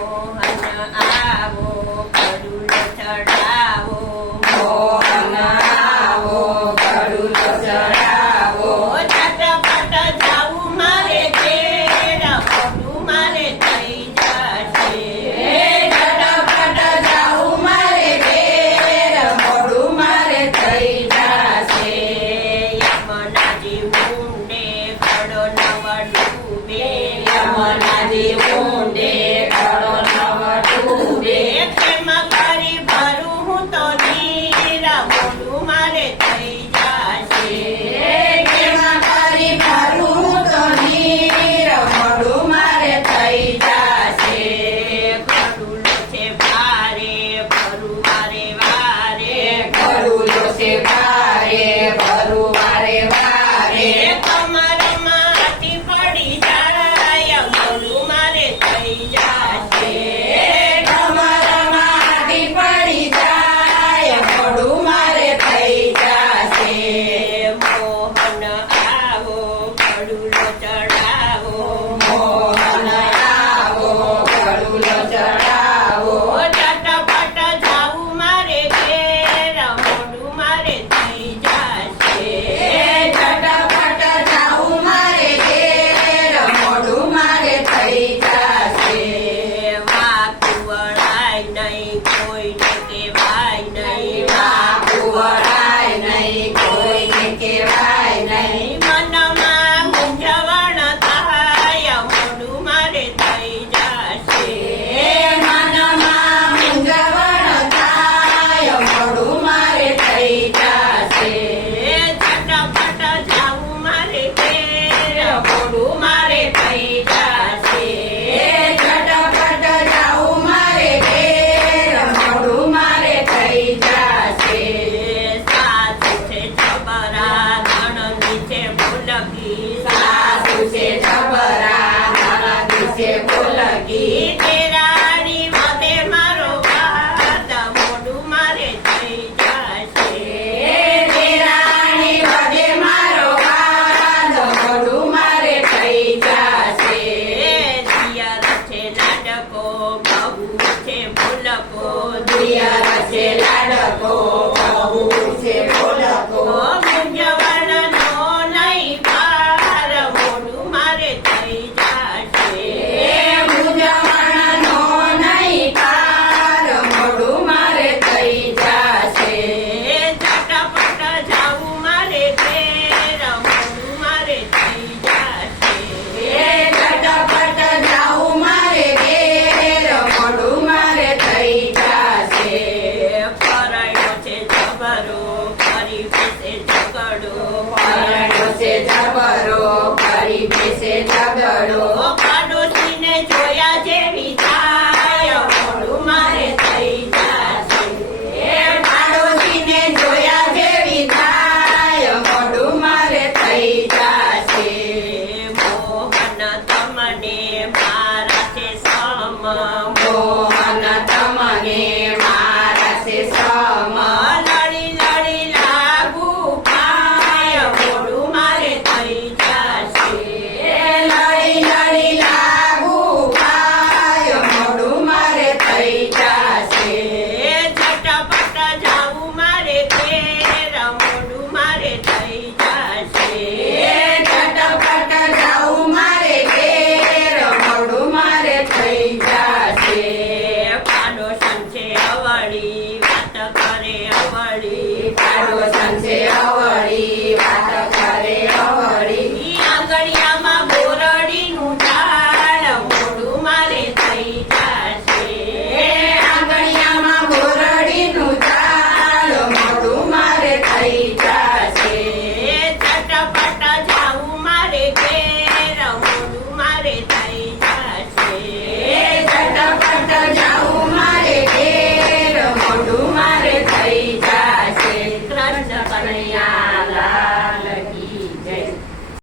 મોહન આવો ગરુડ ચડાવો મોહન આવો ગરુડ ચડાવો ચટપટ જાવું મારે ઘેર મોઢું મારે થઈ જશે ચટપટ જાવું મારે ઘેર મોઢું મારે થઈ જશે યમુનાજી ઊંડે ઘડો નવ ડૂબે યમુનાજી ઊંડે ઘડો નવ ડૂબે કેમ કરી ભરું હું તો નીર મોઢું મારે થઈ જશે કેમાં કરી ભરું તો નીર મોઢું મારે થઈ જશે ગરુડ છે ભારે ભરું વારે વારે ગરુડ છે ભારે ભરું વારે વારે કમરમાં હાથી પડી જાય મોઢું મારે થઈ જશે કમરમાં હાથી પડી જાય મોઢું મારે થઈ જશે મોહન આવો ગરુડ ચડાવો મોહન આવો ગરુડ ચડાવો ચટપટ જાવું મારે ઘેર મોઢું મારે થઈ જશે ચટપટ જાવું મારે ઘેર મોઢું મારે થઈ જશે વાકુ વળાય નહીં કોઈને કહેવાય નહીં વાકુ વળાય નહીં કોઈને કહેવાય નહીં મનમાં મૂંઝવણ થાય મોઢું મારે થઈ જશે મનમાં મૂંઝવણ થાય મોઢું મારે થઈ જશે ચટપટ જાવું મારે ઘેર મોઢું મારે થઈ જશે ચટપટ જાવું મારે ઘેર મોઢું મારે થઈ જશે સાસુ છે જબરા નણંદી છે ભૂલકી સાસુ છે જબરા નણંદ છે ભૂલકી તેરાણી વધે મારો વાત મોઢું મારે થઈ જશે દેરાણી વધે મારો વાદ મોઢું મારે થઈ જશે દિયર છે લાડકો બહુ છે ભૂલકો દિયર છે લાડકો બહુ છે ભૂલકો મૂંઝવણનો નહીં પાર મોઢું મારે થઈ જશે મૂંઝવણનો નહીં પાર મોઢું મારે થઈ જશે ચટપટ જાવું મારે ઘેર મોઢું મારે થઈ જશે ચટપટ જાવું મારે ઘેર મોઢું મારે થઈ જશે પરણ્યો છે જબરો ફરી બેસે ઝઘડો પરણ્યો છે જબરો ફરી બેસે ઝઘડો પાડોશીને જોયા જેવી થાય મોઢું મારે થઈ જશે પાડોશીને જોયા જેવી થાય મોઢું મારે થઈ જશે મોહન તમને મારા છે સમ મોહન તમને મારા છે સમ લડી લડી લાગુ પાય મોઢું મારે થઈ જશે લડી લડી લાગુ પાય મોઢું મારે થઈ જશે ચટપટ જાવું મારે ઘેર મોઢું મારે થઈ જશે ચટપટ જાવું મારે ઘેર મોઢું મારે થઈ જશે પાડોશન છે અવળી વાત કરે અવળી પાડોશન છે